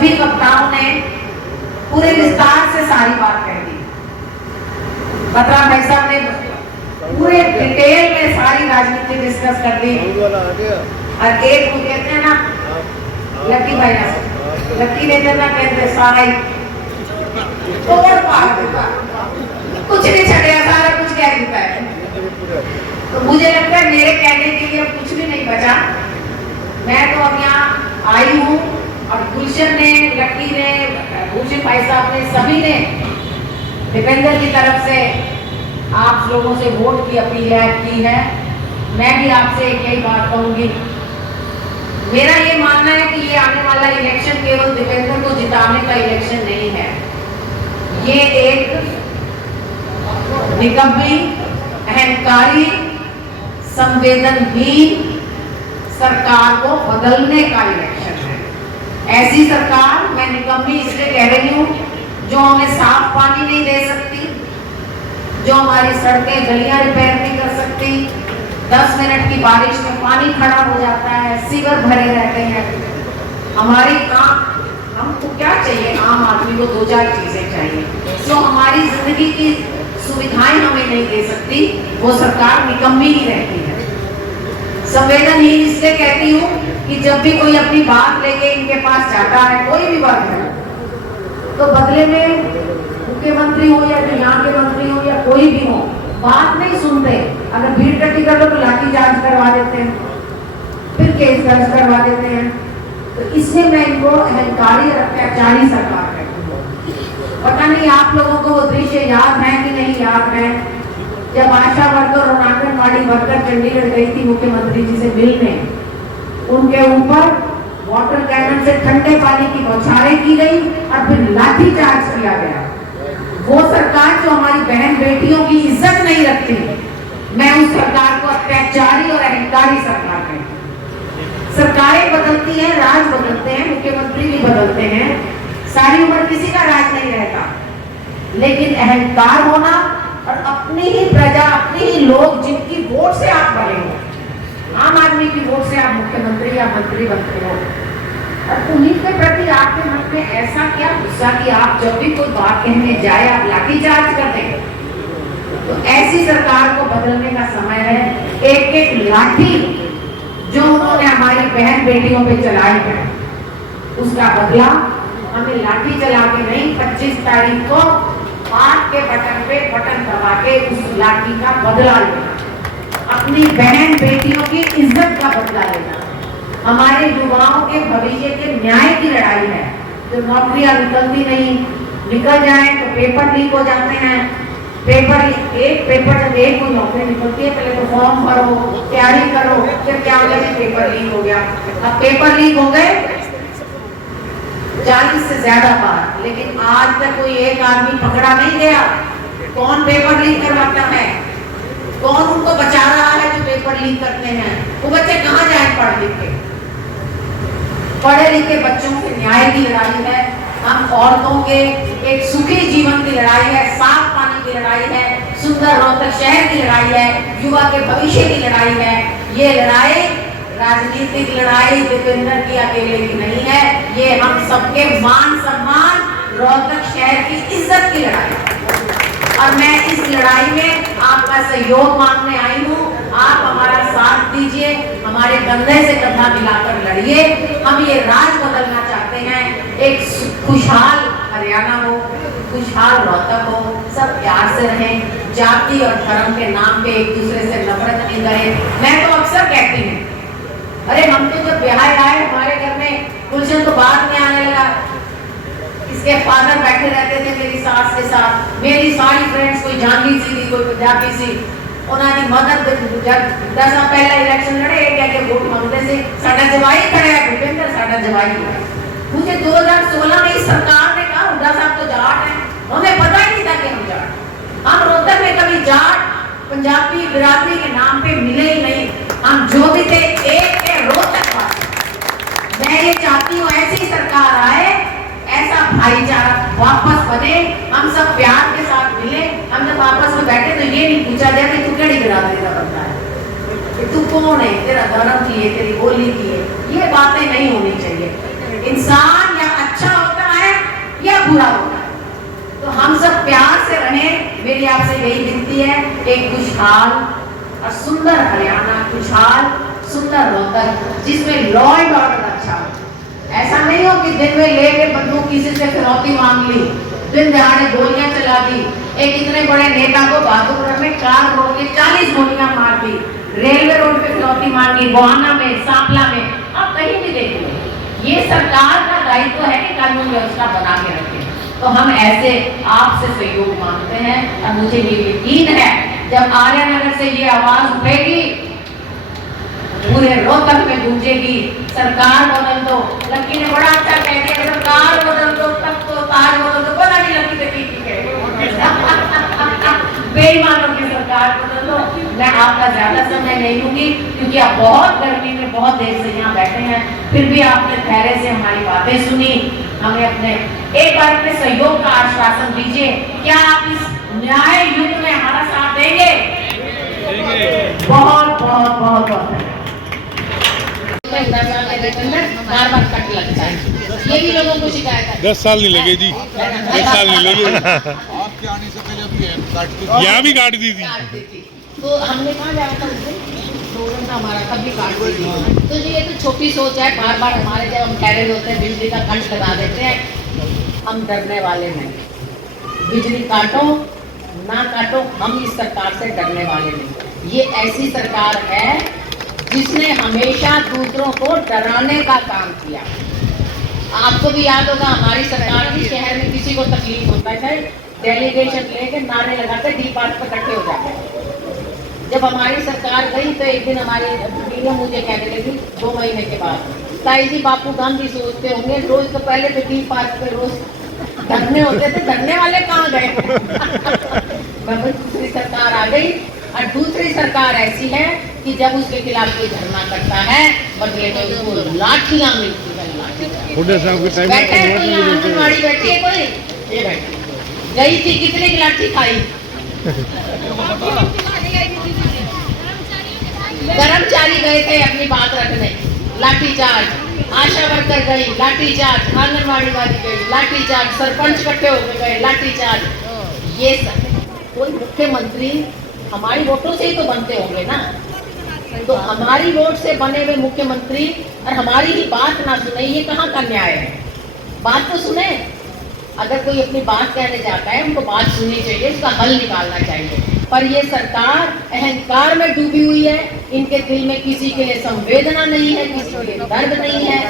सभी वक्ताओं ने पूरे विस्तार से सारी बात कह दी। बत्रा भाई साहब ने पूरे डिटेल में सारी राजनीति डिस्कस कर दी। और एक वो कहते हैं ना लकी भाई ना, लकी ने ना कहते सारा तोड़ पार देता, कुछ नहीं छड़े, सारा कुछ कह देता है। तो मुझे लगता है मेरे कहने के लिए कुछ भी नहीं बचा। मैं तो अब यहाँ आई हूँ और गुलशन ने, लकी ने, भूषण भाई साहब ने, सभी ने दीपेंद्र की तरफ से आप लोगों से वोट की अपील की है। मैं भी आपसे यही बात कहूंगी, मेरा ये मानना है कि ये आने वाला इलेक्शन केवल दीपेंद्र को जिताने का इलेक्शन नहीं है। ये एक निकम्मी, अहंकारी, संवेदनहीन सरकार को बदलने का इलेक्शन है। ऐसी सरकार, मैं निकम्मी इसलिए कह रही हूँ, जो हमें साफ पानी नहीं दे सकती, जो हमारी सड़कें गलियां रिपेयर नहीं कर सकती, 10 मिनट की बारिश में पानी खड़ा हो जाता है, सीवर भरे रहते हैं। हमारी हमको क्या चाहिए? आम आदमी को 2-4 चीजें चाहिए जो हमारी जिंदगी की सुविधाएं हमें नहीं दे सकती, वो सरकार निकम्मी ही रहती है। संवेदनहीन इसलिए कहती हूँ कि जब भी कोई अपनी बात लेके इनके पास जाता है, कोई भी वर्ग है, तो बदले में मुख्यमंत्री हो या फिर यहाँ के मंत्री हो या कोई भी हो, बात नहीं सुनते। अगर भीड़ इकट्ठी कर लो तो लाठी चार्ज करवा देते हैं, फिर केस दर्ज करवा देते हैं। तो इसलिए मैं इनको अहंकारी और अत्याचारी सरकार कहती हूँ। पता नहीं आप लोगों को वो दृश्य याद है कि नहीं याद है, जब आशा वर्कर और आंगनबाड़ी वर्कर चंडीगढ़ गई थी मुख्यमंत्री जी से मिलने, उनके ऊपर वाटर कैनन से ठंडे पानी की बौछारें की गई और फिर लाठी चार्ज किया गया। वो सरकार जो हमारी बहन बेटियों की इज्जत नहीं रखती, मैं उस सरकार को अत्याचारी और अहंकारी सरकार कहती हूँ। सरकारें बदलती हैं, राज बदलते हैं, मुख्यमंत्री भी बदलते हैं, सारी उम्र किसी का राज नहीं रहता, लेकिन अहंकार होना और अपनी ही प्रजा, अपने ही लोग जिनकी वोट से आप बने हो, आम आदमी की वोट से आप मुख्यमंत्री या मंत्री बनते हो, और उन्हीं के प्रति आपके मन में ऐसा क्या गुस्सा कि आप जब भी कोई बात कहने जाए आप लाठीचार्ज कर देंगे। तो ऐसी सरकार को बदलने का समय है। एक एक लाठी जो उन्होंने हमारी बहन बेटियों पे चलाई है, उसका बदला हमें लाठी चला के नहीं, 25 तारीख को हाथ के बटन पे बटन दबा के उस लाठी का बदला लेना, अपनी बहन बेटियों की इज्जत का बदला लेना, हमारे युवाओं के भविष्य के न्याय की लड़ाई है। जो नौकरियां निकलती नहीं, निकल जाए तो पेपर लीक हो जाते हैं। एक पेपर जब एक कोई नौकरी निकलती है, पहले तो फॉर्म भरो, तैयारी करो, फिर क्या होगा कि पेपर लीक हो गया। अब पेपर लीक हो गए 40 से ज्यादा बार, लेकिन आज तक कोई एक आदमी पकड़ा नहीं गया। कौन पेपर लीक करवाता है? कौन उनको बचा रहा है जो पेपर लीक करते हैं? वो बच्चे कहाँ जाए पढ़ लिख के? पढ़े लिखे बच्चों के न्याय की लड़ाई है, हम औरतों के एक सुखी जीवन की लड़ाई है, साफ पानी की लड़ाई है, सुंदर रोहतक शहर की लड़ाई है, युवा के भविष्य की लड़ाई है। ये लड़ाई राजनीतिक लड़ाई दीपेंद्र की अकेले की नहीं है, ये हम सबके मान सम्मान, रोहतक शहर की इज्जत की लड़ाई है। और मैं इस लड़ाई में आपका सहयोग मांगने आई हूँ। आप हमारा साथ दीजिए, हमारे कंधे से कंधा मिलाकर लड़िए। हम ये राज बदलना चाहते हैं, एक खुशहाल हरियाणा हो, खुशहाल रोहतक हो, सब प्यार से रहें, जाति और धर्म के नाम पे एक दूसरे से नफरत नहीं करें। मैं तो अक्सर कहती हूँ, अरे हम तो जब ब्याह आए हमारे घर में, गुलशन तो बाद में आने लगा, इसके फादर बैठे रहते थे मेरी सास के साथ, मेरी सारी फ्रेंड्स, कोई जानवी सी थी, कोई पंजाबी सी, उन्होंने मदद जब 10 साल पहला इलेक्शन लड़े क्या वोट मांगते थे, साडा जवाई खड़ा है भूपेंद्र, साडा जवाई है। मुझे 2016 में इस सरकार ने कहा हुड्डा साहब तो जाट है, हमें पता ही नहीं था कि हम जाट। हम रोहतक में कभी जाट पंजाबी बिरादरी के नाम पे मिले ही नहीं, हम जो भी थे एक है रोहतक वाले। मैं ये चाहती हूँ ऐसी सरकार आए, ऐसा भाईचारा वापस बने, हम सब प्यार के साथ मिले। हम जब आपस में बैठे तो ये नहीं पूछा जाए कि तू केड़ी बिरादरी का बंदा है, कि तू कौन है, तेरा धर्म की है, तेरी बोली की है, ये बातें नहीं होनी चाहिए। इंसान या अच्छा पूरा होना है। तो हम सब प्यार से रहें, मेरी आपसे यही विनती है। एक खुशहाल और सुंदर हरियाणा, खुशहाल सुंदर रोहतक, जिसमें लॉ एंड ऑर्डर अच्छा हो। ऐसा नहीं हो कि दिन में लेके बंदूक किसी से फिरौती मांग ली, दिन दहाड़े गोलियां चला दी। एक इतने बड़े नेता को बहादुरगढ़ में कार रोक के 40 गोलियां मार दी, रेलवे रोड पे फिरौती मांगी, गोहाना में, सांपला में, आप कहीं भी देख लो। ये सरकार का दायित्व है कि कानून व्यवस्था बना के रखें। तो हम ऐसे आपसे सहयोग मांगते हैं और मुझे ये यकीन है जब आर्यनगर से ये आवाज उठेगी पूरे रोहतक में गूंजेगी, सरकार बदल दो। लक्की ने बड़ा अच्छा कह दिया, सरकार बदल दो तब तो ताज बदल दो। पता नहीं लक्की ने की बेईमानों की सरकार बदल दो। मैं आपका ज्यादा समय नहीं लूंगी क्योंकि आप बहुत गर्मी में बहुत देर से यहाँ बैठे हैं, फिर भी आपने धैर्य से हमारी बातें सुनी। हमें अपने एक बार अपने सहयोग का आश्वासन दीजिए, क्या आप इस न्याय युद्ध में हमारा साथ देंगे? बहुत बहुत बहुत बहुत बार बार कट लगता है, ये भी लोगों को शिकायत है। 10 साल नहीं लगे जी, 10 साल नहीं लगे। आपके आने से पहले अभी यहाँ भी काट दी थी। तो हमने कहा जाना था उस दिन हमारा तब भी काट दी थी। तो ये तो छोटी सोच है, बार बार हमारे जब हम कह रहे होते हैं बिजली का कट लगा देते हैं। हम डरने वाले नहीं, बिजली काटो ना काटो, हम इस सरकार से डरने वाले नहीं। ये ऐसी सरकार है जिसने हमेशा दूसरों को डराने का काम किया। आपको भी याद होगा हमारी सरकार की शहर में किसी को तकलीफ होता है डेलीगेशन लेके नारे लगाते डी पार्क पर इकट्ठे हो जाते। जब हमारी सरकार गई तो एक दिन हमारी वीडियो मुझे कहने लगी 2 महीने के बाद, ताई जी बापू गांधी सोचते होंगे रोज तो पहले तो डी पार्क पे रोज धरने होते थे, धरने वाले कहाँ गए? दूसरी सरकार आ गई और दूसरी सरकार ऐसी है कि जब उसके खिलाफ कोई धरना करता है बदले में उसको लाठियां मिलती है। बैठे कोई आंगनबाड़ी बैठी है, कोई ये बैठी गई थी, कितने की लाठी खाई? कर्मचारी गए थे अपनी बात रखने, लाठी चार्ज। आशा वर्कर गई, लाठी चार्ज। आंगनबाड़ी वाली गई, लाठी चार्ज। सरपंच इकट्ठे होकर गए, लाठी चार्ज। ये कोई मुख्यमंत्री हमारी वोटों से ही तो बनते होंगे ना, तो हमारी वोट से बने हुए मुख्यमंत्री और हमारी ही बात ना सुने, ये कहाँ का न्याय है? बात तो सुने। अगर कोई अपनी बात कहने जाता है उनको बात सुननी चाहिए, उसका हल निकालना चाहिए। पर ये सरकार अहंकार में डूबी हुई है, इनके दिल में किसी के लिए संवेदना नहीं है, किसी के लिए दर्द नहीं है।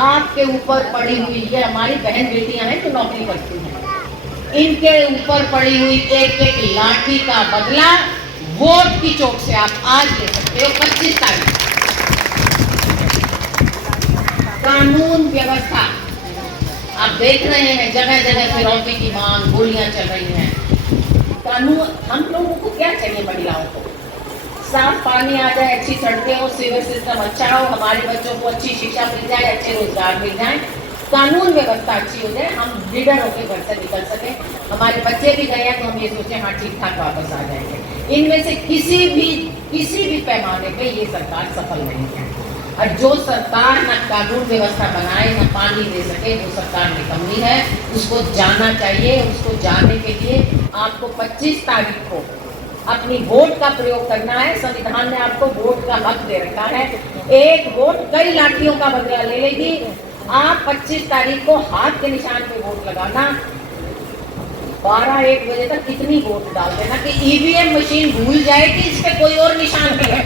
आपके ऊपर पड़ी हुई ये हमारी बहन बेटियां हैं जो नौकरी करती हैं, इनके ऊपर पड़ी हुई एक एक लाठी का बदला वोट की चोट से आप आज ले सकते हो। 25 तारीख कानून व्यवस्था आप देख रहे हैं, जगह जगह फिरौती की मांग, गोलियां चल रही हैं। कानून हम लोगों को क्या चाहिए? महिलाओं को साफ पानी आ जाए, अच्छी सड़कें हो, सिविल सिस्टम अच्छा हो, हमारे बच्चों को अच्छी शिक्षा मिल जाए, अच्छे रोजगार मिल जाए, कानून व्यवस्था अच्छी हो जाए, हम लीडर होकर घर से निकल सके। हमारे बच्चे भी गए हैं तो हम ये सोचें हाँ ठीक ठाक वापस आ जाएंगे। इनमें से किसी भी पैमाने पे ये सरकार सफल नहीं है। और जो सरकार न कानून व्यवस्था बनाए न पानी दे सके वो सरकार निकम्मी है, उसको जाना चाहिए। उसको जाने के लिए आपको 25 तारीख को अपनी वोट का प्रयोग करना है। संविधान ने आपको वोट का हक दे रखा है। एक वोट कई लाठियों का बदला ले लेगी। आप 25 तारीख को हाथ के निशान पे वोट लगाना, 12-1 बजे तक कितनी वोट डाल देना कि ईवीएम मशीन भूल जाए कि इस पे कोई और निशान नहीं है।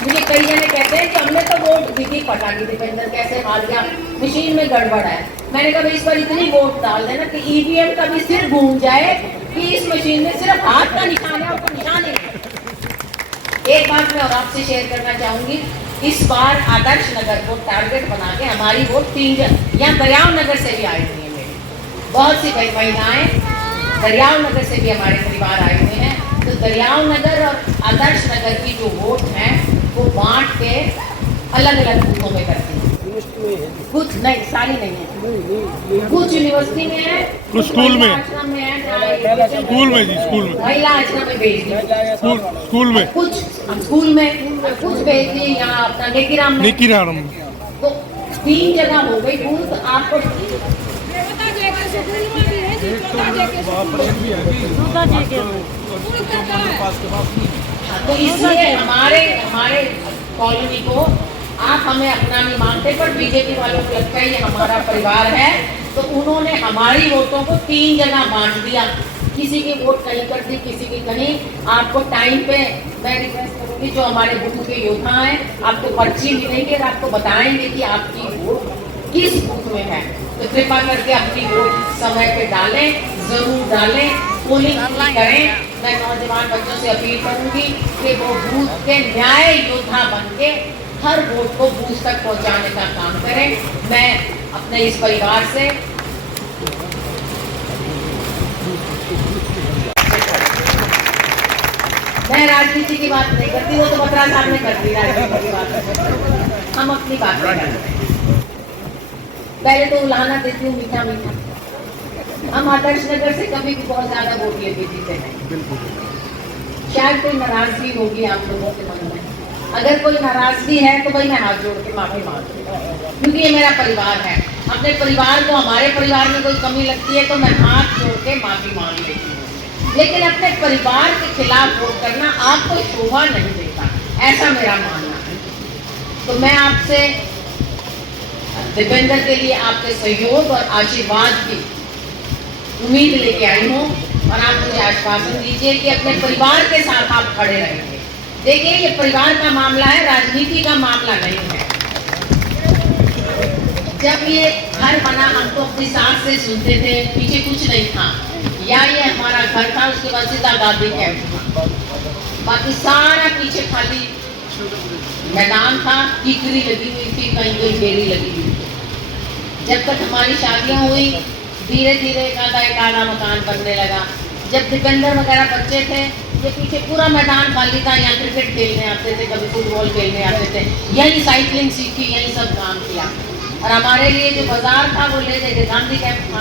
मुझे कई जने कहते हैं कि हमने तो वोट दी थी, पता नहीं दीपेंद्र कैसे हार गया, मशीन में गड़बड़ है। मैंने कहा इस पर इतनी वोट डाल देना कि ईवीएम का भी सिर घूम जाए कि इस मशीन में सिर्फ हाथ का निशान है और कोई निशान नहीं है। एक बात मैं और आपसे शेयर करना चाहूंगी, इस बार आदर्श नगर को टारगेट बना के हमारी वोट 3 यहाँ दरियाव नगर से भी आई हुई है। मेरी बहुत सी महिलाएं दरियाव नगर से भी हमारे परिवार आए हुए हैं। तो दरियाव नगर और आदर्श नगर की जो वोट है वो बांट के अलग अलग बूथों में करती है। कुछ नहीं, सारी नहीं है, कुछ यूनिवर्सिटी में है, कुछ स्कूल में है, स्कूल में जी, स्कूल में महिला आश्रम में भेज दी, स्कूल में कुछ स्कूल में, कुछ भेज दी यहाँ अपना नेकीराम में। नेकीराम तो 3 जगह हो गई बूथ। आपको तो इसलिए हमारे कॉलोनी को आप हमें अपना नहीं मानते, पर बीजेपी वालों को लगता है ये हमारा परिवार है, तो उन्होंने हमारी वोटों को 3 जगह बांट दिया। किसी की वोट कहीं कर दी, किसी की कहीं। आपको टाइम पे मैं रिक्वेस्ट करूंगी, जो हमारे बूथ के योद्धा हैं, आपको पर्ची मिलेंगे और आपको बताएंगे कि आपकी वोट किस बूथ में है। तो कृपा करके अपनी वोट समय पे डालें, जरूर डालें, पोलिंग करें। मैं नौजवान बच्चों से अपील करूंगी कि वो बूथ के न्याय योद्धा बन के हर वोट को बूथ तक पहुंचाने का काम करें। मैं अपने इस परिवार से मैं राजनीति की बात नहीं करती, वो तो बत्रा साहब ने कर दी राजनीति की बात। हम अपनी बात करते हैं। पहले तो उलाहना देती हूँ मीठा मीठा। हम आदर्श नगर से कभी भी बहुत ज्यादा वोट लेके जीते हैं। शायद कोई नाराजगी होगी आप लोगों के मन में, अगर कोई नाराजगी है तो भाई मैं हाथ जोड़ के माफी मांगती हूँ, क्योंकि ये मेरा परिवार है। अपने परिवार को, हमारे परिवार में कोई कमी लगती है तो मैं हाथ जोड़ के माफी मांग लेती हूँ, लेकिन अपने परिवार के खिलाफ वोट करना आपको शोभा नहीं देता, ऐसा मेरा मानना है। तो मैं आपसे दिव्येंद्र के लिए आपके सहयोग और आशीर्वाद की उम्मीद लेके आई हूँ, और आप मुझे आश्वासन दीजिए कि अपने परिवार के साथ आप खड़े रहेंगे। देखिए, ये परिवार का मामला है, राजनीति का मामला नहीं है। जब ये घर बना हम तो अपनी सांस से सुनते थे, पीछे कुछ नहीं था, या ये हमारा घर था, उसके बाद सीधा गांधी कैंप था, बाकी सारा पीछे खाली मैदान था, कीकरी लगी हुई थी, कहीं कहीं बेरी लगी हुई थी। जब तक हमारी शादियां हुई, धीरे धीरे एक आधा मकान बनने लगा। जब दिव्येंद्र वगैरह बच्चे थे, ये पीछे पूरा मैदान खाली था, यहाँ क्रिकेट खेलने आते थे, कभी फुटबॉल खेलने आते थे, यही साइकिलिंग सीखी, यही सब काम किया। और हमारे लिए जो बाजार था वो ले गए गांधी कैंप था,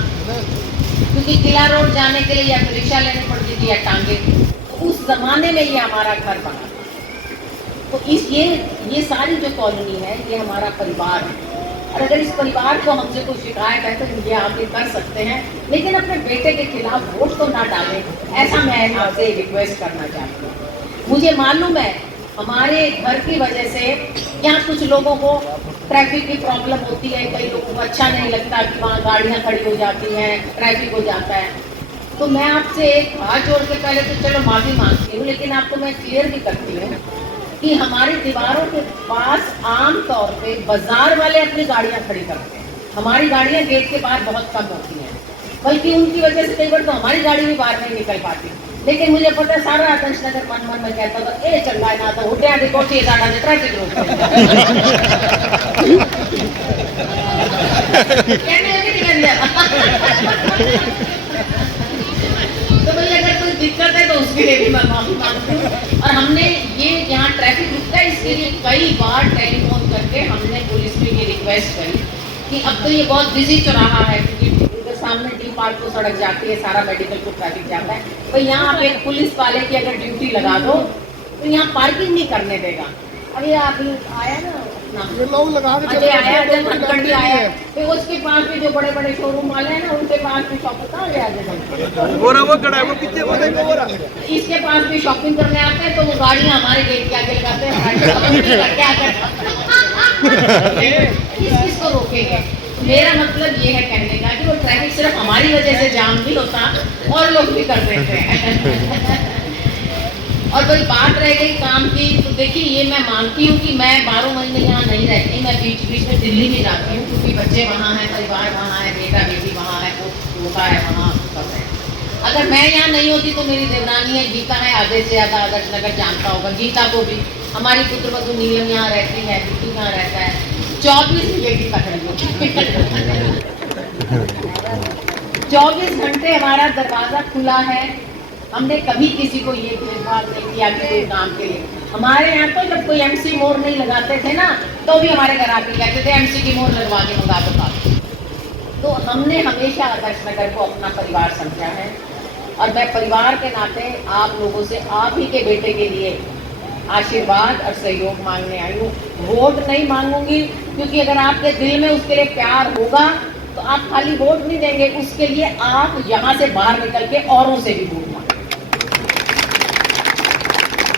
क्योंकि किला रोड जाने के लिए या तो रिक्शा लेनी पड़ती थी या टांगे। तो उस जमाने में ये हमारा घर बना। तो ये सारी जो कॉलोनी है ये हमारा परिवार है, और अगर इस परिवार को हमसे कोई शिकायत है तो ये आप ये कर सकते हैं, लेकिन अपने बेटे के खिलाफ वोट तो ना डालें, ऐसा मैं आपसे रिक्वेस्ट करना चाहती हूँ। मुझे मालूम है हमारे घर की वजह से यहाँ कुछ लोगों को ट्रैफिक की प्रॉब्लम होती है, कई लोगों को अच्छा नहीं लगता कि वहाँ गाड़ियाँ खड़ी हो जाती हैं, ट्रैफिक हो जाता है। तो मैं आपसे एक हाथ जोड़ के पहले तो चलो माफ़ी मांगती हूँ, लेकिन आपको मैं क्लियर भी करती हूँ कि हमारी दीवारों के पास आम तौर पे बाजार वाले अपनी गाड़ियां खड़ी करते हैं। हमारी गाड़ियां गेट के बाहर बहुत कम होती हैं, बल्कि उनकी वजह से कई बार तो हमारी गाड़ी भी बाहर नहीं निकल पाती। लेकिन मुझे पता है सारा आदर्श नगर मन में कहता था, ए चंगा ना तो उठे आदि कोठी साडा दे ट्रैफिक रोक कहने लगे नहीं तो भाई अगर कोई दिक्कत है तो उसके लिए भी मैं माफी मांगती हूँ। और हमने ये यहाँ ट्रैफिक रुकता है इसके लिए कई बार टेलीफोन करके हमने पुलिस में ये रिक्वेस्ट करी कि अब तो ये बहुत बिजी चौराहा है, क्योंकि उधर सामने डी पार्क को सड़क जाती है, सारा मेडिकल को ट्रैफिक जाता है, तो यहाँ आप एक पुलिस वाले की अगर ड्यूटी लगा दो तो यहाँ पार्किंग नहीं करने देगा। अभी अभी आया ना ये लोग लगा के चले आया जनखंड भी आया, फिर उसके पास भी जो बड़े बड़े शोरूम वाले हैं ना उनके पास भी शॉपिंग कहाँ गया जनखंड, वो खड़ा है वो पीछे वो देखो वो रहा इसके पास भी शॉपिंग करने आते हैं, तो वो गाड़ियाँ हमारे गेट के आगे लगाते हैं। क्या किसको रोकेंगे? मेरा मतलब ये है कहने का कि वो ट्रैफिक सिर्फ हमारी वजह से जाम नहीं होता, और लोग भी कर देते हैं। और कोई बात रह गई काम की, तो देखिए ये मैं मानती हूँ कि मैं 12 महीने यहाँ नहीं रहती, मैं बीच बीच में दिल्ली भी जाती हूँ, क्योंकि बच्चे वहाँ हैं, परिवार वहाँ है, बेटा बेटी वहाँ है, पोता है वहाँ, सब है। अगर मैं यहाँ नहीं होती तो मेरी देवरानी है गीता है, आधे से ज़्यादा आदर्श नगर जानता होगा, गीता को भी, हमारी पुत्रवधु नीलम यहाँ रहती है, बिट्टू यहाँ रहता है, 24 ये गीता खड़ी होती 24 घंटे हमारा दरवाज़ा खुला है। हमने कभी किसी को ये भेदभाव नहीं किया कि कोई काम के लिए। हमारे यहाँ तो जब कोई एमसी मोड़ नहीं लगाते थे ना, तो भी हमारे घर आके कहते थे एमसी की मोड़ लगवा के मंगा दो। तो हमने हमेशा आदर्श नगर को अपना परिवार समझा है, और मैं परिवार के नाते आप लोगों से आप ही के बेटे के लिए आशीर्वाद और सहयोग मांगने आई हूँ। वोट नहीं मांगूंगी, क्योंकि अगर आपके दिल में उसके लिए प्यार होगा तो आप खाली वोट नहीं देंगे, उसके लिए आप यहाँ से बाहर निकल के औरों से भी वोट मांगे।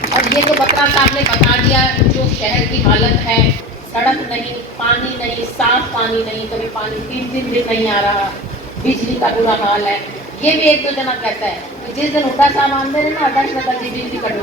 और ये तो बत्रा साहब ने बता दिया जो शहर की हालत है, सड़क नहीं, पानी नहीं, साफ पानी नहीं, कभी पानी 3 दिन नहीं आ रहा, बिजली का बुरा हाल है। ये भी एक दो जना कहता है कि जिस दिन हुड्डा साहब आंदे ना 10 बिजली कट